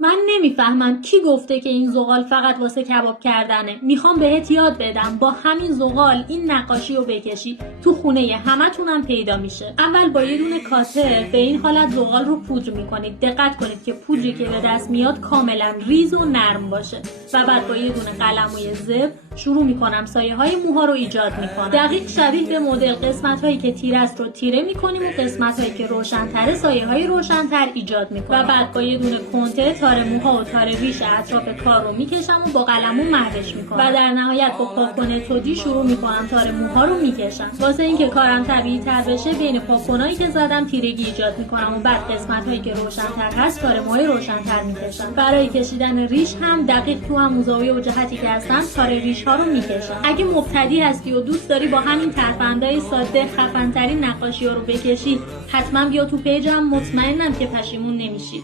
من نمیفهمم کی گفته که این زغال فقط واسه کباب کردنه. میخوام بهت یاد بدم با همین زغال این نقاشی رو بکشی، تو خونه همتونم پیدا میشه. اول با یه دونه کاتر به این حالت زغال رو پودر میکنید. دقت کنید که پودری که به دست میاد کاملا ریز و نرم باشه. و بعد با یه دونه قلم و یه زب شروع میکنم سایه های موها رو ایجاد میکنم. دقیق شبیه به مدل قسمت هایی که تیره است رو تیره میکنیم و قسمت هایی که روشن‌تره سایه های روشن‌تر ایجاد میکنیم. و بعد با یه دونه کنته تار موها و تار ریش اطراف کار رو میکشم و با قلمو محوش میکنم. و در نهایت با پاکن تودی شروع میکنم تار موها رو میکشم. واسه اینکه کارم طبیعی تر بشه بین پاکنایی که زدم تیرگی ایجاد میکنم و بعد قسمت هایی که روشن‌تر هست تار موهای روشن‌تر میکشم. برای کشیدن ریش هم دقیق تو همون زاویه و جهتی که هستن تار ریش ها رو میکشم. اگه مبتدی هستی و دوست داری با همین ترفندهای ساده خفن‌ترین نقاشی ها رو بکشی، حتما بیا تو پیجم. مطمئنم که پشیمون نمیشی.